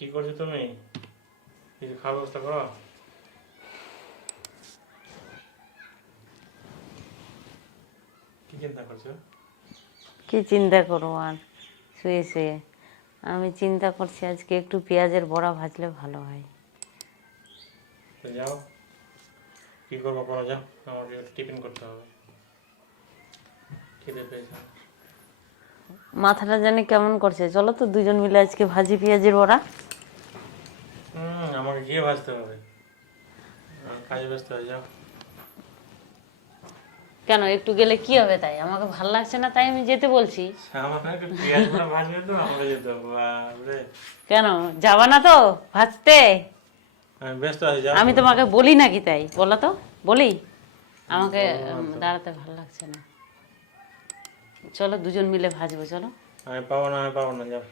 কি করছো তুমি? কিছু খাওয়ার ব্যবস্থা করো। কি চিন্তা করছো? কি চিন্তা করবো আর, শুয়ে শুয়ে আমি চিন্তা করছি আজকে একটু পেঁয়াজের বড়া ভাজলে ভালো হয়। তো যাও, কি করবো করো, যাও, আমাকে টিফিন করতে হবে, খিদে পেয়েছে। মাথাটা জানি কেমন করছে, চলো তো দুজন মিলে আজকে ভাজি পেঁয়াজের বড়া। আমাকে গিয়ে ভাজতে হবে, কাজে ব্যস্ত হয়ে যাও। কেন, একটু গেলে কি হবে? তাই আমাকে ভাল লাগছে না, তাই আমি যেতে বলছি। আমাকে পেঁয়াজ বড়া ভাজবে তো আমাকে যেতে হবে। বাপরে, কেন যাবা না তো ভাজতে? আমি ব্যস্ত আছি, যাও। আমি তোমাকে বলি নাকি? তাই বলো তো, বলি? আমাকে দাঁড়াতে ভালো লাগছে না, চলো দুজন মিলে ভাজবো, চলো। আমি পাবো না, যাও।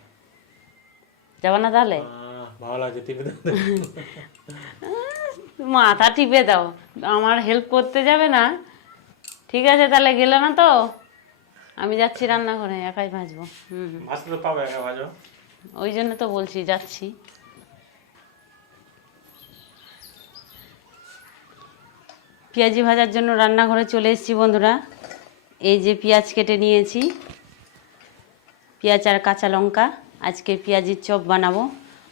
যাবা না তাহলে? ভালো লাগছে, টিভি দেখতে। মাথা টিপে দাও, আমার হেল্প করতে যাবে না? ঠিক আছে তাহলে, গেলে না তো আমি যাচ্ছি রান্নাঘরে, একাই ভাজবো। ভাজতে তো পাবো, একা ভাজো। ওই জন্য তো বলছি যাচ্ছি। পেঁয়াজি ভাজার জন্য রান্নাঘরে চলে এসেছি বন্ধুরা। এই যে পেঁয়াজ কেটে নিয়েছি, পেঁয়াজ আর কাঁচা লঙ্কা। আজকে পেঁয়াজির চপ বানাবো,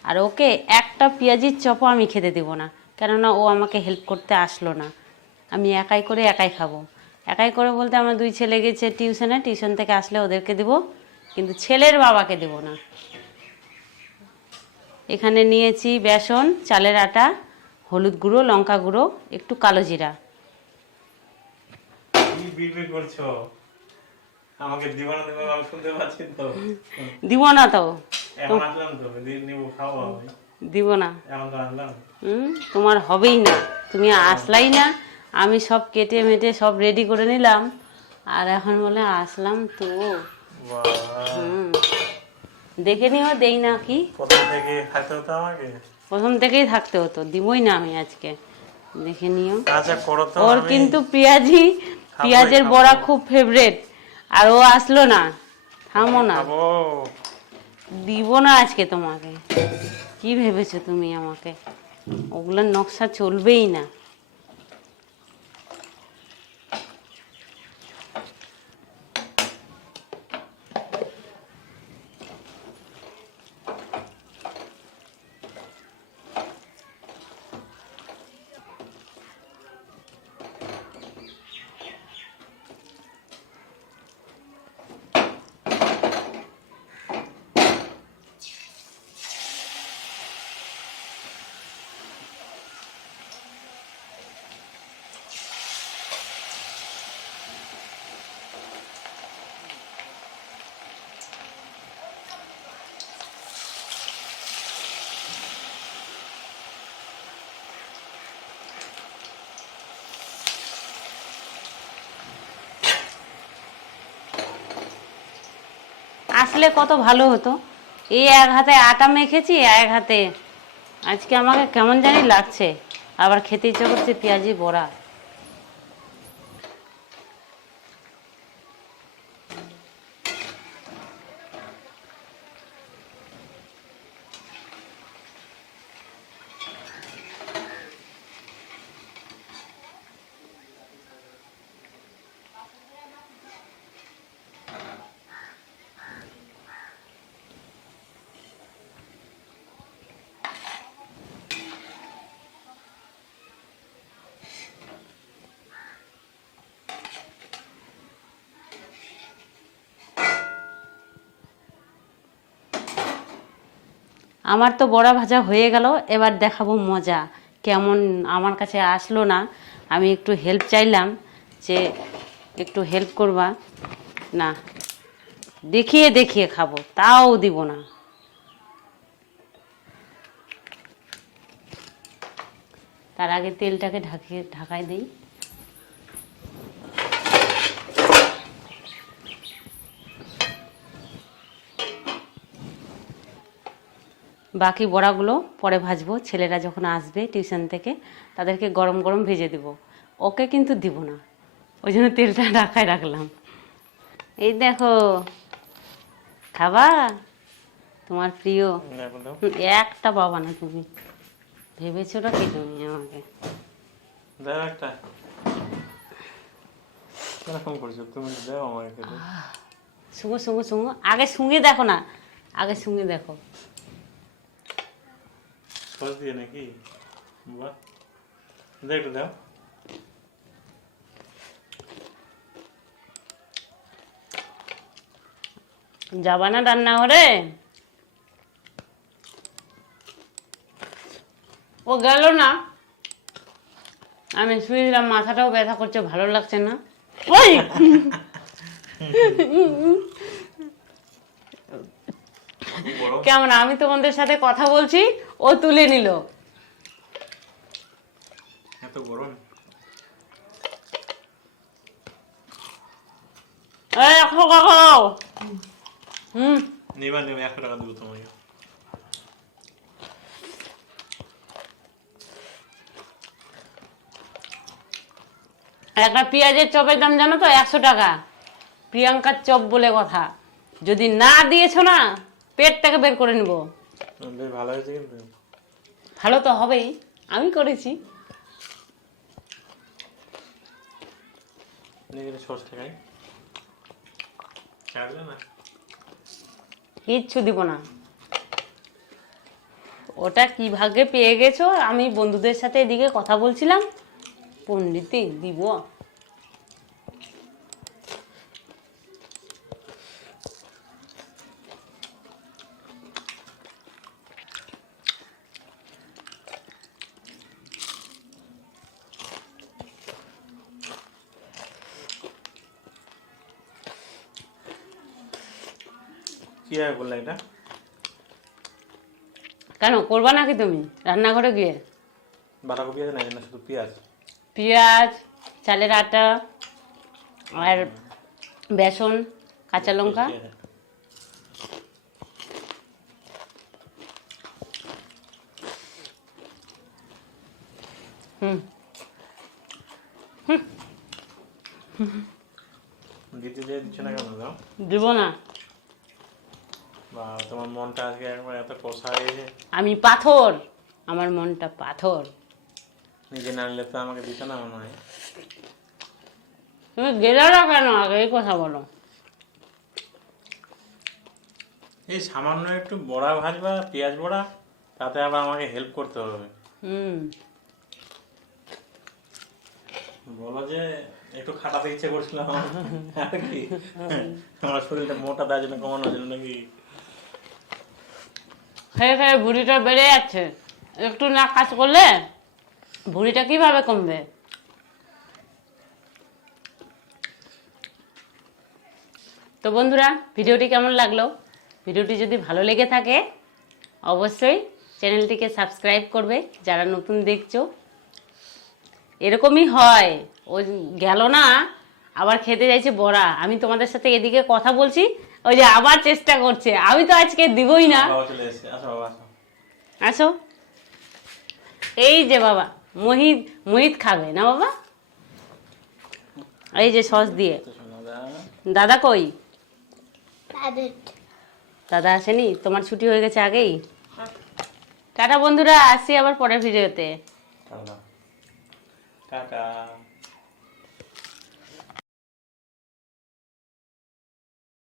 আর ওকে একটা পেঁয়াজির চপও আমি খেতে দেবো না, কেননা ও আমাকে হেল্প করতে আসলো না। আমি একাই করে একাই খাবো। একাই করে বলতে আমার দুই ছেলে গেছে টিউশনে, টিউশন থেকে আসলে ওদেরকে দেবো, কিন্তু ছেলের বাবাকে দেবো না। এখানে নিয়েছি বেসন, চালের আটা, হলুদ গুঁড়ো, লঙ্কা গুঁড়ো, একটু কালো জিরা। কি বিড়বিড় করছো? আমাকে দিবানা দিবানা আমি শুনতে পাচ্ছি তো। দিব না তো, এখন আসলাম তো, নিব, খাবো আমি। দিব না। এখন তো আসলাম। তোমার হবেই না, তুমি আসলাই না। আমি সব কেটে মেটে সব রেডি করে নিলাম, আর এখন বলে আসলাম তো। দেখে নিও দেই না কি। প্রথম থেকে খাইতে হতো আমাকে। প্রথম থেকেই থাকতে হতো, দিবই না আমি আজকে। দেখে নিও। আচ্ছা করো তো। ওর কিন্তু পেঁয়াজের বড়া খুব ফেভারিট, আর ও আসলো না। থামো না, দিব না আজকে তোমাকে। কি ভেবেছো তুমি আমাকে? ওগুলোর নকশা চলবেই না। আসলে কত ভালো হতো। এই এক হাতে আটা মেখেছি, এক হাতে আজকে আমাকে কেমন জানি লাগছে, আবার খেতে ইচ্ছে করছে পেঁয়াজি বড়া। আমার তো বড়া ভাজা হয়ে গেল, এবার দেখাবো মজা কেমন। আমার কাছে আসলো না, আমি একটু হেল্প চাইলাম যে একটু হেল্প করবা, না দেখিয়ে দেখিয়ে খাবো, তাও দিব না। তার আগে তেলটাকে ঢাকাই দিই। বাকি বড়াগুলো পরে ভাজবো, ছেলেরা যখন আসবে টিউশন থেকে তাদেরকে গরম গরম ভেজে দিব, ওকে কিন্তু দিব না, ওই জন্য তেলটা ঢাকায় রাখলাম। এই দেখো, খাবা? তোমার প্রিয়। এখন দাও। একটা পাবা না তুমি, ভেবেছো কি তুমি আমাকে? দাও একটা। এরকম করছো তুমি, দাও আমাকে খেতে। শুঙ্গো শুঙ্গো শুঙ্গো, আগে শুঙ্গে দেখো না, আগে শুঙ্গে দেখো। সস দিয়ে নাকি? বাহ, দাও একটু দাও। যাবা না রান্নাঘরে? ও গেল না, আমি শুয়েছিলাম, মাথাটাও ব্যথা করছে, ভালো লাগছে না। ওই গরম। কেমন, আমি তোমাদের সাথে কথা বলছি, ও তুলে নিল। এত গরম। এই 100 টাকা দাও। নেবা 100 টাকা দেবো তোমাকে। একটা পেঁয়াজের চপের দাম জানো তো? 100 টাকা। প্রিয়াঙ্কার চপ বলে কথা, যদি না দিয়েছো না পেটটাকে বের করে নিব। বেশ ভালো হয়েছে কিন্তু। ভালো তো হবেই, আমি করেছি। সস টাকায় চাইলে না, কিচ্ছু দিব না। ওটা কি ভাগ্যে পেয়ে গেছো? আমি বন্ধুদের সাথে এদিকে কথা বলছিলাম, পণ্ডিতে দিব। কিভাবে বললে এটা? কেন করবা নাকি তুমি রান্নাঘরে গিয়ে? বাঁধাকপি আছে না, শুধু পেঁয়াজ? পেঁয়াজ, চালের আটা, আর বেসন, কাঁচা লঙ্কা। হুম দিতে দিয়ে দিচ্ছে না কেন? দাও। দিব না। বা তোমার মনটা আজকে একবার এত কষা হয়ে গেছে। আমি পাথর, আমার মনটা পাথর। নিজে না আনলে তো আমাকে দিতে না মনে হয়। তুমি গেলে না কেন? আগে এই কথা বলো। এই সামান্য একটু বড়া ভাজবা, পেঁয়াজ বড়া, তাতে আবার আমাকে হেল্প করতে হবে। বলো যে একটু খাটাতে ইচ্ছে করছিল আমার, আর কি আমার শরীরটা মোটা, তার জন্য কমানোর জন্য নাকি? খেয়ে খেয়ে ভুঁড়িটা বেড়ে যাচ্ছে, একটু না কাজ করলে ভুঁড়িটা কিভাবে কমবে? তো বন্ধুরা, ভিডিওটি কেমন লাগলো? ভিডিওটি যদি ভালো লেগে থাকে অবশ্যই চ্যানেলটিকে সাবস্ক্রাইব করবে, যারা নতুন দেখছো। এরকমই হয়, ও গেল না, আবার খেতে চাইছে বড়া। আমি তোমাদের সাথে এদিকে কথা বলছি, ওই যে আবার চেষ্টা করছে। আমি তো আজকে দিবই না। বাবা চলে এসেছে, আসো বাবা আসো। আসো, এই যে বাবা মোহিত, মোহিত খাবে না বাবা, এই যে সস দিয়ে। দাদা কই? দাদা আসেনি? তোমার ছুটি হয়ে গেছে আগেই? টাটা বন্ধুরা, আসছি আবার পরের ভিডিওতে। টাটা।